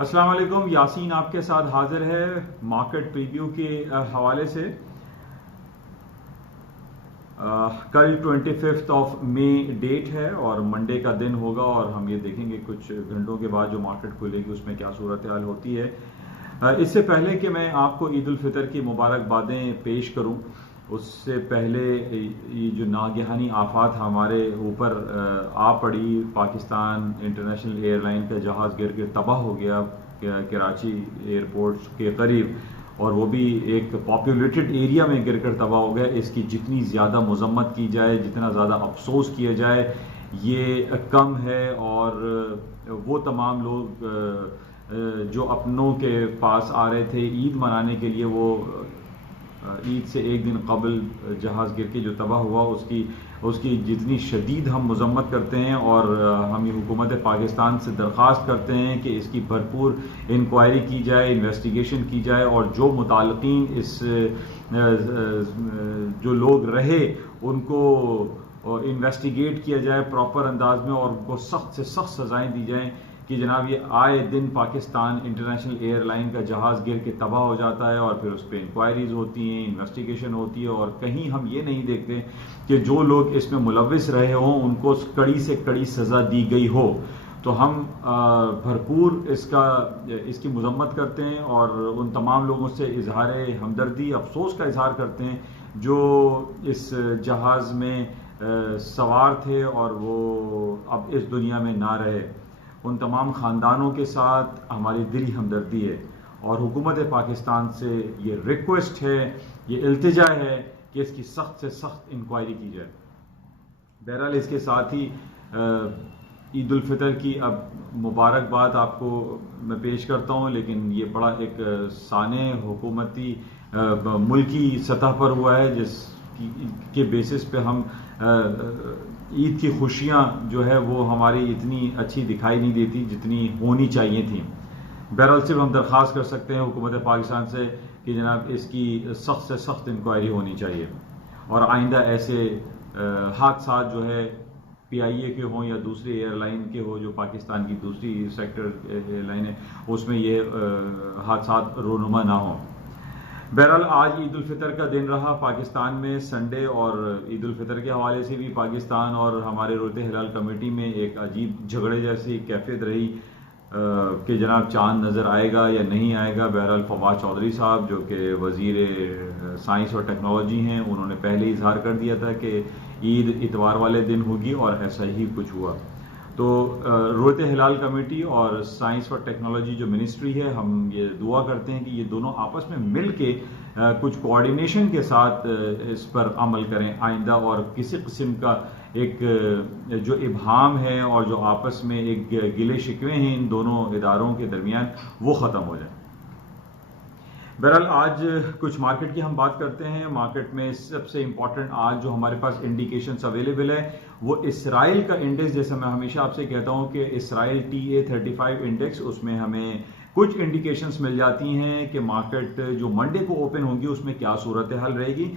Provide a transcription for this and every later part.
السلام علیکم، یاسین آپ کے ساتھ حاضر ہے مارکیٹ پریویو کے حوالے سے۔ کل 25 مئی ڈیٹ ہے اور منڈے کا دن ہوگا اور ہم یہ دیکھیں گے کچھ گھنٹوں کے بعد جو مارکیٹ کھلے گی اس میں کیا صورتحال ہوتی ہے۔ اس سے پہلے کہ میں آپ کو عید الفطر کی مبارکبادیں پیش کروں، اس سے پہلے یہ جو ناگہانی آفات ہمارے اوپر آ پڑی، پاکستان انٹرنیشنل ایئر لائن کا جہاز گر کے تباہ ہو گیا کراچی ایئرپورٹ کے قریب، اور وہ بھی ایک پاپولیٹڈ ایریا میں گر کر تباہ ہو گیا۔ اس کی جتنی زیادہ مذمت کی جائے، جتنا زیادہ افسوس کیا جائے یہ کم ہے، اور وہ تمام لوگ جو اپنوں کے پاس آ رہے تھے عید منانے کے لیے، وہ عید سے ایک دن قبل جہاز گر کے جو تباہ ہوا اس کی جتنی شدید ہم مذمت کرتے ہیں، اور ہم یہ حکومت پاکستان سے درخواست کرتے ہیں کہ اس کی بھرپور انکوائری کی جائے، انویسٹیگیشن کی جائے، اور جو متعلقین اس جو لوگ رہے ان کو انویسٹیگیٹ کیا جائے پراپر انداز میں، اور ان کو سخت سے سخت سزائیں دی جائیں کہ جناب یہ آئے دن پاکستان انٹرنیشنل ایئر لائن کا جہاز گر کے تباہ ہو جاتا ہے اور پھر اس پہ انکوائریز ہوتی ہیں، انویسٹیگیشن ہوتی ہے، اور کہیں ہم یہ نہیں دیکھتے کہ جو لوگ اس میں ملوث رہے ہوں ان کو کڑی سے کڑی سزا دی گئی ہو۔ تو ہم بھرپور اس کی مذمت کرتے ہیں اور ان تمام لوگوں سے اظہار ہمدردی، افسوس کا اظہار کرتے ہیں جو اس جہاز میں سوار تھے اور وہ اب اس دنیا میں نہ رہے۔ ان تمام خاندانوں کے ساتھ ہماری دلی ہمدردی ہے، اور حکومت پاکستان سے یہ ریکویسٹ ہے، یہ التجا ہے کہ اس کی سخت سے سخت انکوائری کی جائے۔ بہرحال اس کے ساتھ ہی عید الفطر کی اب مبارکباد آپ کو میں پیش کرتا ہوں، لیکن یہ بڑا ایک سانح حکومتی ملکی سطح پر ہوا ہے جس کے بیسس پہ ہم عید کی خوشیاں جو ہے وہ ہماری اتنی اچھی دکھائی نہیں دیتی جتنی ہونی چاہیے تھیں۔ بہرحال صرف ہم درخواست کر سکتے ہیں حکومت پاکستان سے کہ جناب اس کی سخت سے سخت انکوائری ہونی چاہیے، اور آئندہ ایسے حادثات جو ہے پی آئی اے کے ہوں یا دوسری ایئر لائن کے ہو جو پاکستان کی دوسری سیکٹر ایئر لائن ہے، اس میں یہ حادثات رونما نہ ہوں۔ بہرحال آج عید الفطر کا دن رہا پاکستان میں سنڈے، اور عید الفطر کے حوالے سے بھی پاکستان اور ہمارے روتے ہلال کمیٹی میں ایک عجیب جھگڑے جیسی کیفیت رہی کہ جناب چاند نظر آئے گا یا نہیں آئے گا۔ بہرحال فواد چودھری صاحب جو کہ وزیر سائنس اور ٹیکنالوجی ہیں، انہوں نے پہلے ہی اظہار کر دیا تھا کہ عید اتوار والے دن ہوگی، اور ایسا ہی کچھ ہوا۔ تو روتے ہلال کمیٹی اور سائنس اور ٹیکنالوجی جو منسٹری ہے، ہم یہ دعا کرتے ہیں کہ یہ دونوں آپس میں مل کے کچھ کوآرڈینیشن کے ساتھ اس پر عمل کریں آئندہ، اور کسی قسم کا ایک جو ابہام ہے اور جو آپس میں ایک گلے شکوے ہیں ان دونوں اداروں کے درمیان، وہ ختم ہو جائیں۔ بہرحال آج کچھ مارکیٹ کی ہم بات کرتے ہیں۔ مارکیٹ میں سب سے امپورٹنٹ آج جو ہمارے پاس انڈیکیشنز اویلیبل ہے وہ اسرائیل کا انڈیکس، جیسے میں ہمیشہ آپ سے کہتا ہوں کہ اسرائیل TA35 انڈیکس، اس میں ہمیں کچھ انڈیکیشنز مل جاتی ہیں کہ مارکیٹ جو منڈے کو اوپن ہوگی اس میں کیا صورتحال رہے گی۔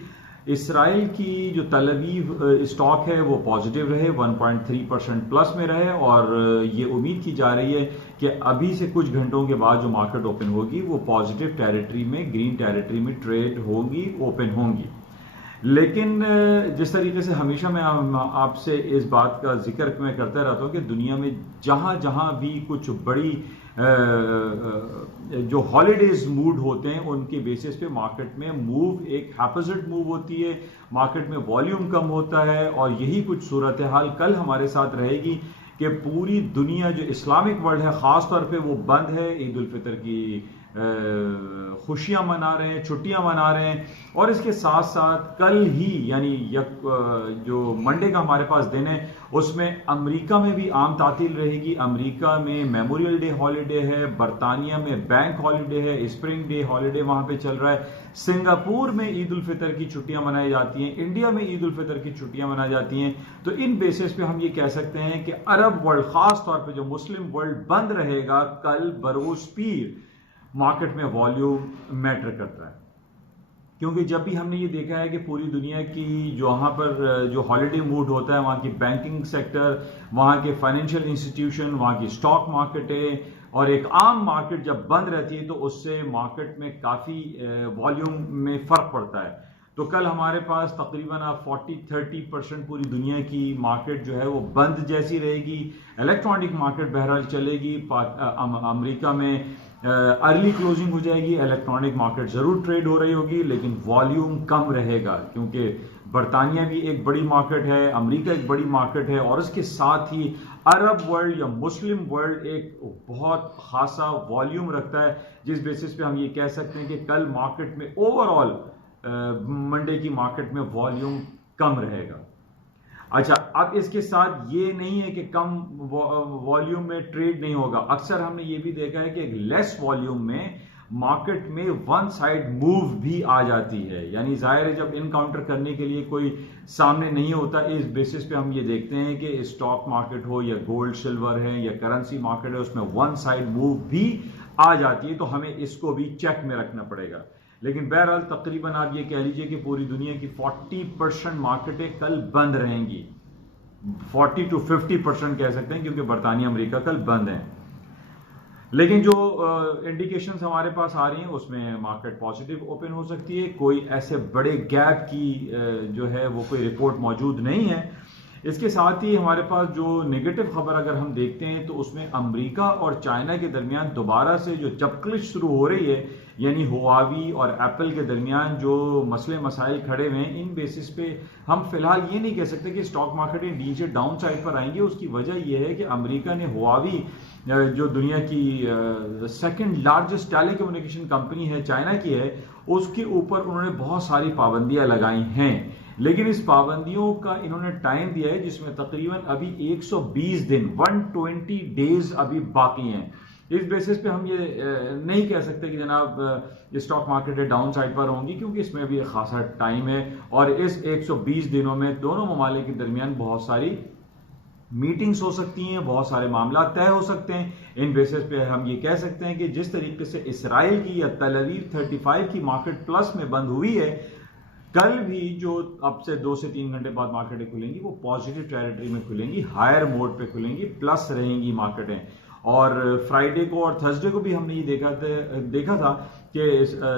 اسرائیل کی جو تل ابیب اسٹاک ہے وہ پازیٹیو رہے، 1.3% پلس میں رہے، اور یہ امید کی جا رہی ہے کہ ابھی سے کچھ گھنٹوں کے بعد جو مارکیٹ اوپن ہوگی وہ پازیٹیو ٹیریٹری میں، گرین ٹیریٹری میں ٹریڈ ہوگی، اوپن ہوں گی۔ لیکن جس طریقے سے ہمیشہ میں آپ سے اس بات کا ذکر میں کرتا رہتا ہوں کہ دنیا میں جہاں جہاں بھی کچھ بڑی جو ہالیڈیز موڈ ہوتے ہیں ان کے بیسس پہ مارکیٹ میں موو ایک ہیپزٹ موو ہوتی ہے، مارکیٹ میں والیوم کم ہوتا ہے، اور یہی کچھ صورتحال کل ہمارے ساتھ رہے گی کہ پوری دنیا جو اسلامک ورلڈ ہے خاص طور پہ وہ بند ہے، عید الفطر کی خوشیاں منا رہے ہیں، چھٹیاں منا رہے ہیں، اور اس کے ساتھ ساتھ کل ہی یعنی جو منڈے کا ہمارے پاس دن ہے اس میں امریکہ میں بھی عام تعطیل رہے گی۔ امریکہ میں میموریل ڈے ہالیڈے ہے، برطانیہ میں بینک ہالیڈے ہے، اسپرنگ ڈے ہالیڈے وہاں پہ چل رہا ہے، سنگاپور میں عید الفطر کی چھٹیاں منائی جاتی ہیں، انڈیا میں عید الفطر کی چھٹیاں منائی جاتی ہیں۔ تو ان بیسس پہ ہم یہ کہہ سکتے ہیں کہ عرب ورلڈ خاص طور پہ جو مسلم ورلڈ بند رہے گا کل بروز پیر، مارکیٹ میں والیوم میٹر کرتا ہے، کیونکہ جب بھی ہم نے یہ دیکھا ہے کہ پوری دنیا کی جو وہاں پر جو ہالیڈے موڈ ہوتا ہے، وہاں کی بینکنگ سیکٹر، وہاں کے فائنینشیل انسٹیٹیوشن، وہاں کی اسٹاک مارکیٹیں، اور ایک عام مارکیٹ جب بند رہتی ہے تو اس سے مارکیٹ میں کافی والیوم میں فرق پڑتا ہے. تو کل ہمارے پاس تقریباً 40-30% پوری دنیا کی مارکیٹ جو ہے وہ بند جیسی رہے گی. الیکٹرانک مارکیٹ بہرحال چلے گی. امریکہ میں ارلی کلوزنگ ہو جائے گی. الیکٹرانک مارکیٹ ضرور ٹریڈ ہو رہی ہوگی لیکن والیوم کم رہے گا کیونکہ برطانیہ بھی ایک بڑی مارکیٹ ہے, امریکہ ایک بڑی مارکیٹ ہے, اور اس کے ساتھ ہی عرب ورلڈ یا مسلم ورلڈ ایک بہت خاصا والیوم رکھتا ہے, جس بیسس پہ ہم یہ کہہ سکتے ہیں کہ کل مارکیٹ میں اوور آل منڈے کی مارکیٹ میں والیوم کم رہے گا. اچھا, اب اس کے ساتھ یہ نہیں ہے کہ کم والیوم میں ٹریڈ نہیں ہوگا. اکثر ہم نے یہ بھی دیکھا ہے کہ ایک لیس والیوم میں مارکیٹ میں ون سائڈ موو بھی آ جاتی ہے. یعنی ظاہر ہے جب انکاؤنٹر کرنے کے لیے کوئی سامنے نہیں ہوتا, اس بیسس پہ ہم یہ دیکھتے ہیں کہ اسٹاک مارکیٹ ہو یا گولڈ سلور ہے یا کرنسی مارکیٹ ہے, اس میں ون سائڈ موو بھی آ جاتی ہے. تو ہمیں اس کو بھی چیک میں رکھنا پڑے گا. لیکن بہرحال تقریباً آپ یہ کہہ لیجئے کہ پوری دنیا کی 40% مارکیٹیں کل بند رہیں گی. 40 to 50% کہہ سکتے ہیں کیونکہ برطانیہ امریکہ کل بند ہیں. لیکن جو انڈیکیشنز ہمارے پاس آ رہی ہیں اس میں مارکیٹ پازیٹیو اوپن ہو سکتی ہے. کوئی ایسے بڑے گیپ کی جو ہے وہ کوئی رپورٹ موجود نہیں ہے. اس کے ساتھ ہی ہمارے پاس جو نیگیٹو خبر اگر ہم دیکھتے ہیں تو اس میں امریکہ اور چائنا کے درمیان دوبارہ سے جو چپکلش شروع ہو رہی ہے, یعنی ہواوی اور ایپل کے درمیان جو مسئلے مسائل کھڑے ہوئے ہیں, ان بیسس پہ ہم فی الحال یہ نہیں کہہ سکتے کہ اسٹاک مارکیٹیں نیچے ڈاؤن سائڈ پر آئیں گے. اس کی وجہ یہ ہے کہ امریکہ نے ہواوی جو دنیا کی سیکنڈ لارجسٹ ٹیلی کمیونیکیشن کمپنی ہے, چائنا کی ہے, اس کے اوپر انہوں نے بہت ساری پابندیاں لگائی ہیں. لیکن اس پابندیوں کا انہوں نے ٹائم دیا ہے جس میں تقریباً ابھی 120 دن 120 ڈیز ابھی باقی ہیں. اس بیسس پہ ہم یہ نہیں کہہ سکتے کہ جناب اسٹاک مارکیٹ ڈاؤن سائڈ پر ہوں گی, کیونکہ اس میں ابھی ایک خاصا ٹائم ہے اور اس 120 دنوں میں دونوں ممالک کے درمیان بہت ساری میٹنگز ہو سکتی ہیں, بہت سارے معاملات طے ہو سکتے ہیں. ان بیسس پہ ہم یہ کہہ سکتے ہیں کہ جس طریقے سے اسرائیل کی یا تل اویو 35 کی مارکیٹ پلس میں بند ہوئی ہے, کل بھی جو اب سے 2 سے 3 گھنٹے بعد مارکیٹیں کھلیں گی وہ پازیٹیو ٹیریٹری میں کھلیں گی, ہائر موڈ پہ کھلیں گی, پلس رہیں گی مارکیٹیں. اور فرائیڈے کو اور تھرسڈے کو بھی ہم نے یہ دیکھا تھا کہ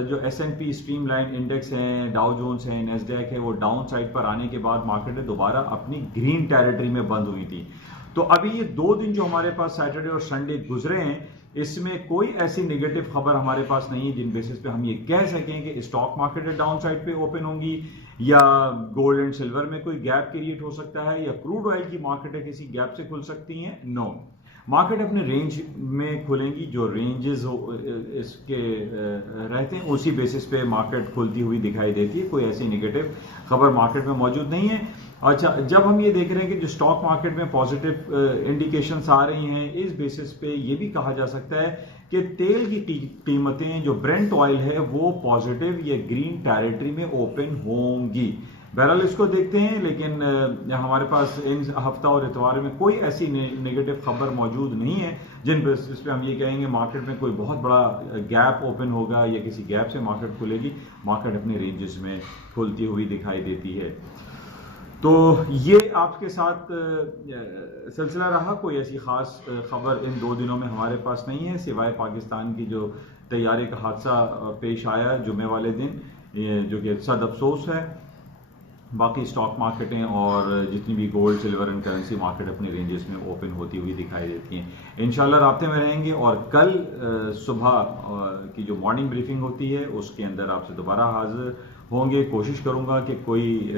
جو S&P اسٹریم لائن انڈیکس ہیں, ڈاؤ جونز ہیں, نیسڈیک ہے, وہ ڈاؤن سائڈ پر آنے کے بعد مارکیٹیں دوبارہ اپنی گرین ٹیریٹری میں بند ہوئی تھی. تو ابھی یہ 2 دن جو ہمارے پاس سیٹرڈے اور سنڈے گزرے ہیں, اس میں کوئی ایسی نیگیٹو خبر ہمارے پاس نہیں ہے جن بیسس پہ ہم یہ کہہ سکیں کہ اسٹاک مارکیٹ ڈاؤن سائڈ پہ اوپن ہوں گی, یا گولڈ اینڈ سلور میں کوئی گیپ کریٹ ہو سکتا ہے, یا کروڈ آئل کی مارکیٹیں کسی گیپ سے کھل سکتی ہیں. نو, مارکیٹ اپنے رینج میں کھلیں گی, جو رینجز اس کے رہتے ہیں اسی بیسس پہ مارکیٹ کھلتی ہوئی دکھائی دیتی ہے. کوئی ایسی نیگیٹو خبر مارکیٹ میں موجود نہیں ہے. اچھا, جب ہم یہ دیکھ رہے ہیں کہ جو اسٹاک مارکیٹ میں پازیٹیو انڈیکیشنز آ رہی ہیں, اس بیسس پہ یہ بھی کہا جا سکتا ہے کہ تیل کی قیمتیں جو برنٹ آئل ہے وہ پازیٹیو یا گرین ٹیریٹری میں اوپن ہوں گی. بہرحال اس کو دیکھتے ہیں, لیکن ہمارے پاس ان ہفتہ اور اتوار میں کوئی ایسی نیگیٹو خبر موجود نہیں ہے جن بیسس پہ ہم یہ کہیں گے مارکیٹ میں کوئی بہت بڑا گیپ اوپن ہوگا یا کسی گیپ سے مارکیٹ کھلے گی. مارکیٹ اپنے رینجز میں کھلتی ہوئی دکھائی دیتی ہے. تو یہ آپ کے ساتھ سلسلہ رہا. کوئی ایسی خاص خبر ان 2 دنوں میں ہمارے پاس نہیں ہے سوائے پاکستان کی جو طیارے کا حادثہ پیش آیا جمعے والے دن, جو کہ صد افسوس ہے. باقی اسٹاک مارکیٹیں اور جتنی بھی gold silver and currency market اپنی رینجز میں اوپن ہوتی ہوئی دکھائی دیتی ہیں. انشاءاللہ رابطے میں رہیں گے, اور کل صبح کی جو مارننگ بریفنگ ہوتی ہے اس کے اندر آپ سے دوبارہ حاضر ہوں گے. کوشش کروں گا کہ کوئی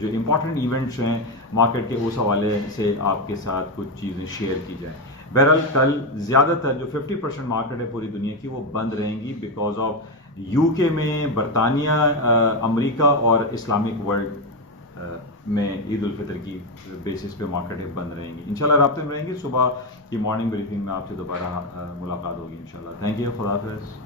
جو امپورٹنٹ ایونٹس ہیں مارکیٹ کے اس حوالے سے آپ کے ساتھ کچھ چیزیں شیئر کی جائیں. بہرحال کل زیادہ تر جو 50% مارکیٹ ہے پوری دنیا کی وہ بند رہیں گی بیکاز آف UK میں, برطانیہ, امریکہ اور اسلامک ورلڈ میں عید الفطر کی بیسس پہ مارکیٹیں بند رہیں گی. انشاءاللہ رابطے میں رہیں گے. صبح کی مارننگ بریفنگ میں آپ سے دوبارہ ملاقات ہوگی انشاءاللہ. Thank you. خدا حافظ.